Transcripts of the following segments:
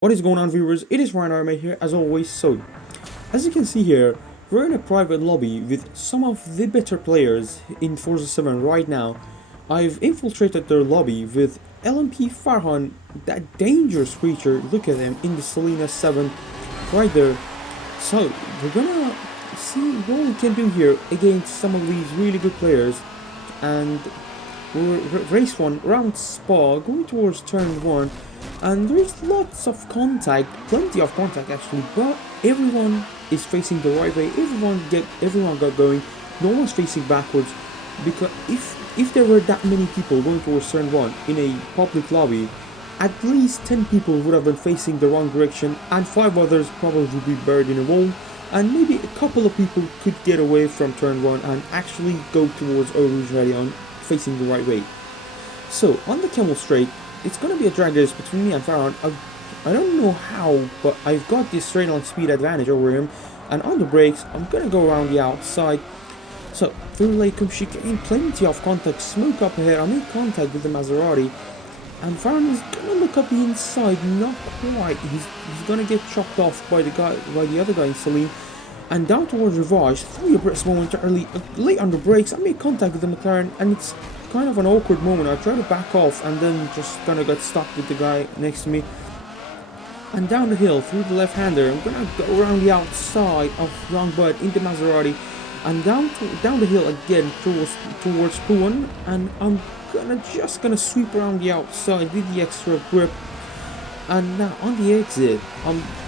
What is going on, viewers? It is Ryan Armate here as always. So as you can see here, we're in a private lobby with some of the better players in Forza 7 right now. I've infiltrated their lobby with LMP Farhan, that dangerous creature. Look at him in the Selena 7 right there. So we're gonna see what we can do here against some of these really good players. And we're race 1, round Spa, going towards turn 1. And there's lots of contact, plenty of contact actually, but everyone is facing the right way. Everyone got going. No one's facing backwards, because if there were that many people going towards turn 1 in a public lobby, at least 10 people would have been facing the wrong direction, and 5 others probably would be buried in a wall, and maybe a couple of people could get away from turn 1 and actually go towards Eau Rouge Radion facing the right way. So on the Camel Straight, it's gonna be a drag race between me and Farhan. I don't know how, but I've got this straight line speed advantage over him, and on the brakes I'm gonna go around the outside. So through Lakeum chicane, plenty of contact, smoke up ahead. I made contact with the Maserati, and Farhan is gonna look up the inside. Not quite. He's gonna get chopped off by the other guy in Celine. And down towards Rivage, through a burst momentarily, late on the brakes. I made contact with the McLaren, and it's kind of an awkward moment. I try to back off and then just kind of got stuck with the guy next to me. And down the hill through the left-hander, I'm gonna go around the outside of Young Bud into Maserati, and down the hill again towards Puan, and I'm just gonna sweep around the outside with the extra grip. And now on the exit,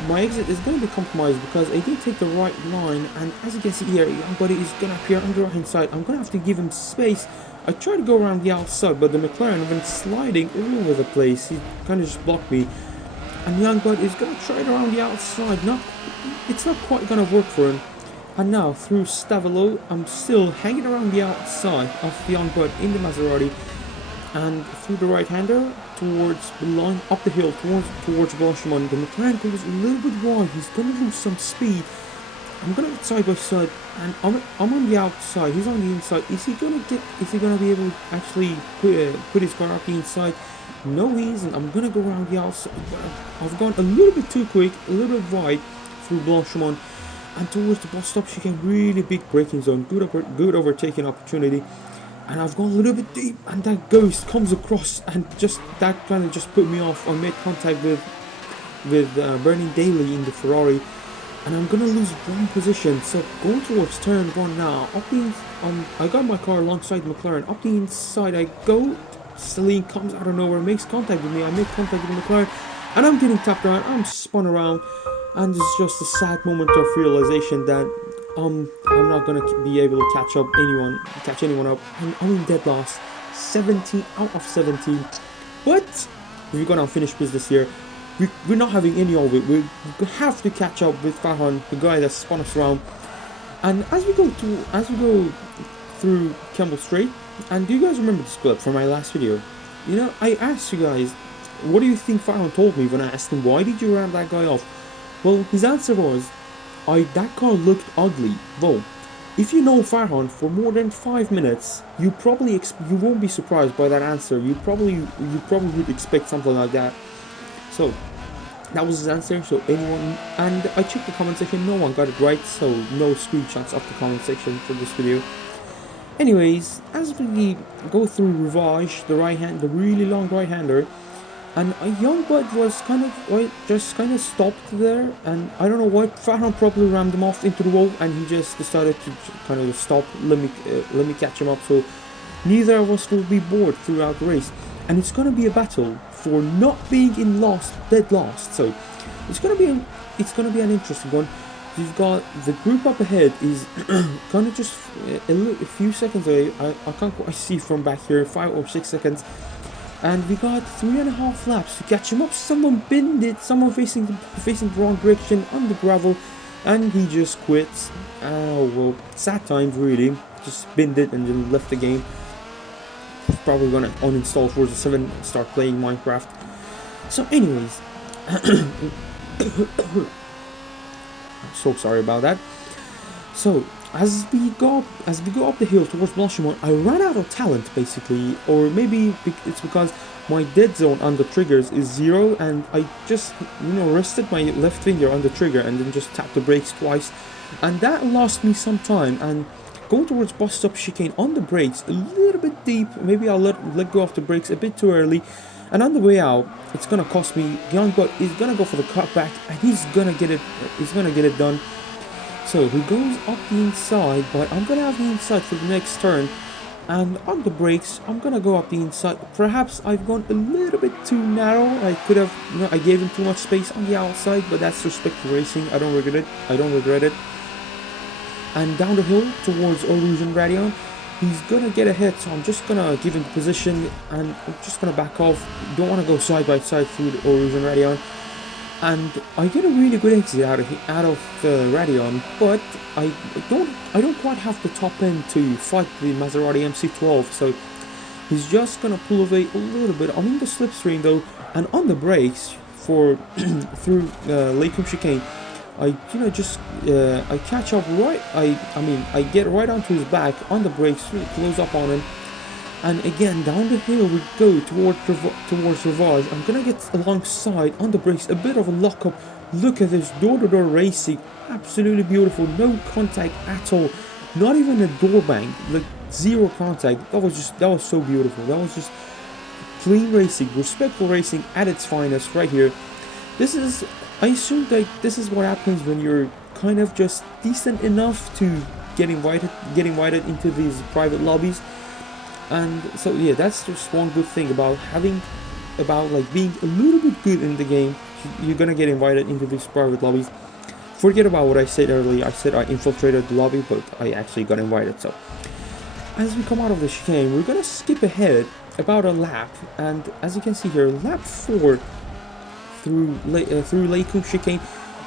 my exit is going to be compromised because I didn't take the right line, and as you can see here, Young Buddy is going to appear on the right hand side. I'm going to have to give him space. I tried to go around the outside, but the McLaren has been sliding all over the place. He kind of just blocked me. And Young Bud is going to try it around the outside. It's not quite going to work for him. And now through Stavelo, I'm still hanging around the outside of Young Bud in the Maserati. And through the right-hander towards the line, up the hill towards Blanchimon. The McLaren goes a little bit wide. He's going to lose some speed. I'm going to get side by side, and I'm on the outside. He's on the inside. Is he going to be able to actually put his car up the inside? No, he isn't. I'm going to go around the outside. I've gone a little bit too quick, a little bit wide through Blanchimon, and towards the bus stop. She can really big braking zone. Good overtaking opportunity. And I've gone a little bit deep, and that ghost comes across, and that kind of just put me off. I made contact with Bernie Daly in the Ferrari, and I'm gonna lose one position. So going towards turn 1 now. I got my car alongside McLaren. Up the inside I go. Celine comes out of nowhere, makes contact with me. I make contact with the McLaren, and I'm getting tapped around. I'm spun around, and it's just a sad moment of realization that I'm not gonna be able to catch anyone up. I'm in dead last, 17 out of 17. But we're gonna finish business here. We're not having any of it. We have to catch up with Farhan, the guy that spun us around. And as we go through Campbell Straight, and do you guys remember this clip from my last video? You know, I asked you guys, what do you think Farhan told me when I asked him, why did you ram that guy off? Well, his answer was, that car looked ugly. Well, if you know Farhan for more than 5 minutes, you won't be surprised by that answer. You probably would expect something like that. So that was his answer. So and I checked the comment section, no one got it right, so no screenshots of the comment section for this video. Anyways, as we go through Rivage, the really long right-hander, and a Young Bud was just kind of stopped there, and I don't know why. Farhan probably rammed him off into the wall, and he just decided to kind of stop. Let me catch him up. So neither of us will be bored throughout the race, and it's gonna be a battle for not being dead last. So it's gonna be an interesting one. We've got the group up ahead is kind of just a few seconds away. I can't quite see from back here, 5 or 6 seconds. And we got 3.5 laps to catch him up. Someone binned it. Someone facing the wrong direction on the gravel, and he just quits. Oh well, sad times really. Just binned it and then left the game. Probably gonna uninstall Forza 7, start playing Minecraft. So, anyways, I'm so sorry about that. So as we go up the hill towards Blanchimont, I ran out of talent basically, or maybe it's because my dead zone on the triggers is 0, and I just rested my left finger on the trigger and then just tapped the brakes twice, and that lost me some time. And going towards bus stop chicane on the brakes a little bit deep, maybe I'll let go of the brakes a bit too early, and on the way out it's gonna cost me. Youngbot is gonna go for the cutback, and he's gonna get it done. So he goes up the inside, but I'm gonna have the inside for the next turn. And on the brakes, I'm gonna go up the inside. Perhaps I've gone a little bit too narrow. I could have, I gave him too much space on the outside, but that's respectful racing. I don't regret it. And down the hill towards Illusion Radion, he's gonna get ahead, so I'm just gonna give him the position, and I'm just gonna back off. Don't want to go side by side through the Illusion Radion. And I get a really good exit out of Radion, but I don't quite have the top end to fight the Maserati MC12, so he's just gonna pull away a little bit. I'm in the slipstream though, and on the brakes for through Lake Chicane, I I catch up right. I get right onto his back on the brakes, really close up on him. And again, down the hill we go towards Rivage. I'm gonna get alongside on the brakes, a bit of a lockup. Look at this door-to-door racing, absolutely beautiful. No contact at all, not even a door bang, like 0 contact. That was so beautiful. That was just clean racing, respectful racing at its finest right here. I assume that this is what happens when you're kind of just decent enough to get invited into these private lobbies. And so yeah, that's just one good thing about being a little bit good in the game. You're gonna get invited into these private lobbies. Forget about what I said earlier. I said I infiltrated the lobby, but I actually got invited. So as we come out of the chicane, we're gonna skip ahead about a lap, and as you can see here, lap 4 through Lake chicane.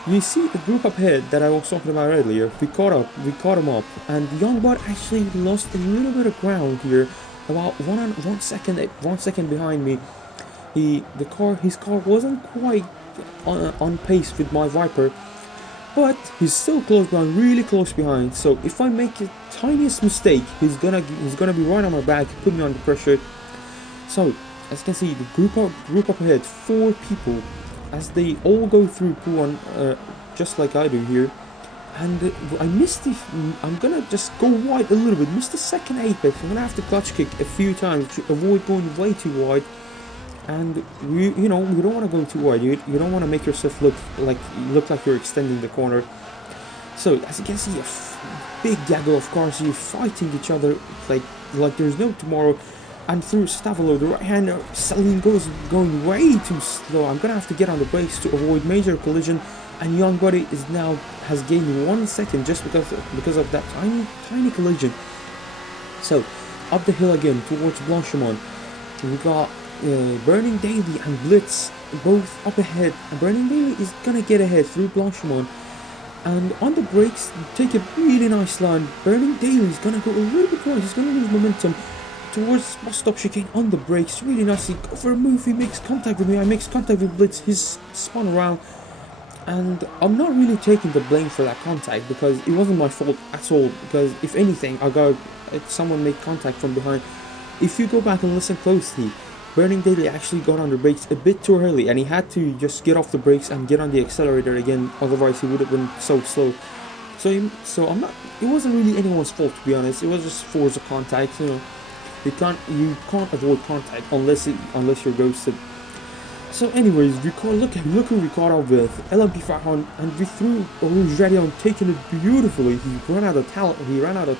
You see the group up ahead that I was talking about earlier. We caught him up, and Youngbot actually lost a little bit of ground here, about one second behind me. His car wasn't quite on pace with my Viper, but he's still close behind, really close behind. So if I make the tiniest mistake, he's gonna be right on my back, put me under pressure. So as you can see, the group up ahead, 4 people, as they all go through P1, just like I do here. And I'm gonna just go wide a little bit, miss the second apex. I'm gonna have to clutch kick a few times to avoid going way too wide. And you don't want to go too wide. You don't want to make yourself look like you're extending the corner. So as you can see, a big gaggle of cars here fighting each other like there's no tomorrow. And through Stavolo, the right-hander, Salim going way too slow. I'm gonna have to get on the brakes to avoid major collision. And Youngbody has gained 1 second just because of that tiny collision. So up the hill again towards Blanchimont, we got Burning Daily and Blitz both up ahead. And Burning Daily is gonna get ahead through Blanchimont. And on the brakes, take a really nice line. Burning Daily is gonna go a little bit wide. He's gonna lose momentum towards bus stop chicane on the brakes. Really nicely go for a move. He makes contact with me. I makes contact with Blitz. He's spun around. And I'm not really taking the blame for that contact because it wasn't my fault at all. Because if anything, someone made contact from behind. If you go back and listen closely, Burning Daily actually got on the brakes a bit too early, and he had to just get off the brakes and get on the accelerator again. Otherwise, he would have been so slow. So I'm not. It wasn't really anyone's fault, to be honest. It was just Forza contact. You can't avoid contact unless you're ghosted. So anyways, look who we caught up with, LMP500, and we threw Rouge Radion, taking it beautifully. He ran out of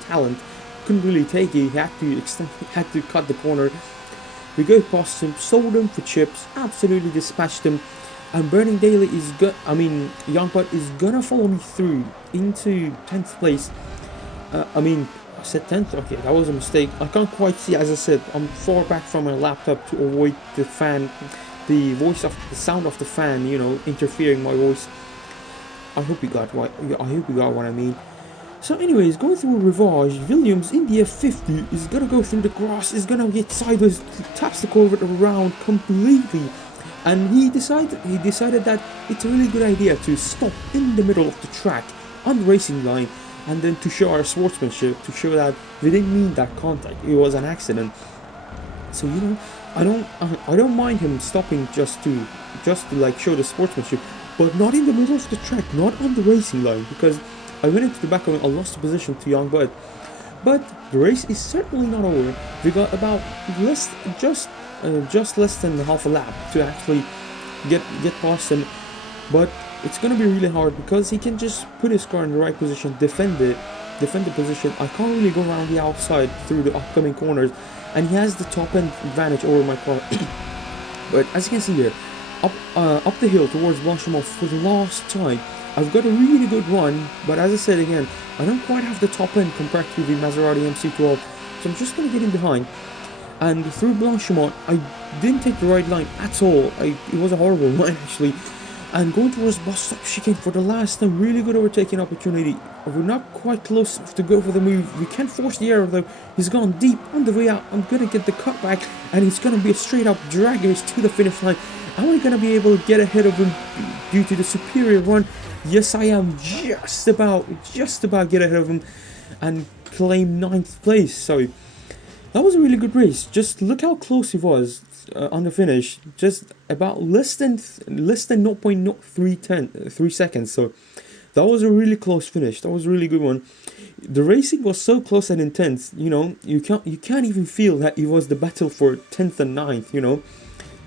talent. Couldn't really take it. He had to cut the corner. We go past him, sold him for chips, absolutely dispatched him. And Burning Daily Youngbot is gonna follow me through into 10th place. I said 10th? Okay, that was a mistake. I can't quite see, as I said, I'm far back from my laptop to avoid the sound of the fan, interfering my voice. I hope you got what I mean. So anyways, going through Rivage, Williams in the F50 is gonna go through the grass, is gonna get sideways, taps the Corvette around completely. And he decided that it's a really good idea to stop in the middle of the track on the racing line and then to show our sportsmanship, to show that we didn't mean that contact, it was an accident. So you know, I don't mind him stopping just to like show the sportsmanship, but not in the middle of the track, not on the racing line, because I went into the back of him, I lost the position to Young Bud. But the race is certainly not over. We got about just less than half a lap to actually get past him, but it's gonna be really hard because he can just put his car in the right position, defend the position. I can't really go around the outside through the upcoming corners, and he has the top end advantage over my car. But as you can see here, up the hill towards Blanchimont for the last time, I've got a really good run, but as I said again, I don't quite have the top end compared to the Maserati MC12, so I'm just going to get in behind. And through Blanchimont, I didn't take the right line at all. It was a horrible line actually. And going towards bus stop chicane for the last time, really good overtaking opportunity. We're not quite close enough to go for the move. We can't force the error though. He's gone deep on the way out. I'm going to get the cutback, and it's going to be a straight up drag race to the finish line. Am I going to be able to get ahead of him due to the superior run? Yes, I am. Just about get ahead of him and claim 9th place. So that was a really good race. Just look how close he was on the finish. Just about less than 0.3 seconds. So that was a really close finish. That was a really good one. The racing was so close and intense. You know, you can't even feel that it was the battle for 10th and 9th. You know,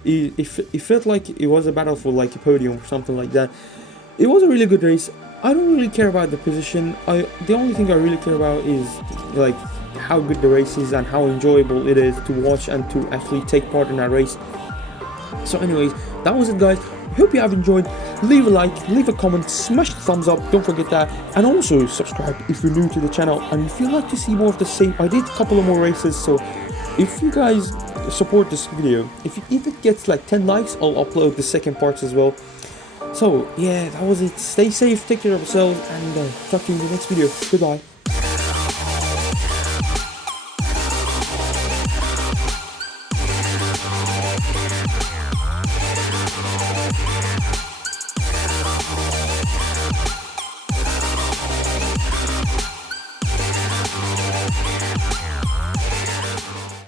it felt like it was a battle for like a podium or something like that. It was a really good race. I don't really care about the position. The only thing I really care about is like how good the race is and how enjoyable it is to watch and to actually take part in that race. So anyways, that was it guys. Hope you have enjoyed. Leave a like, leave a comment, smash the thumbs up, don't forget that, and also subscribe if you're new to the channel and if you'd like to see more of the same. I did a couple of more races, so if you guys support this video, if it gets like 10 likes, I'll upload the second parts as well. So yeah, that was it. Stay safe, take care of yourselves, and talk to you in the next video. Goodbye.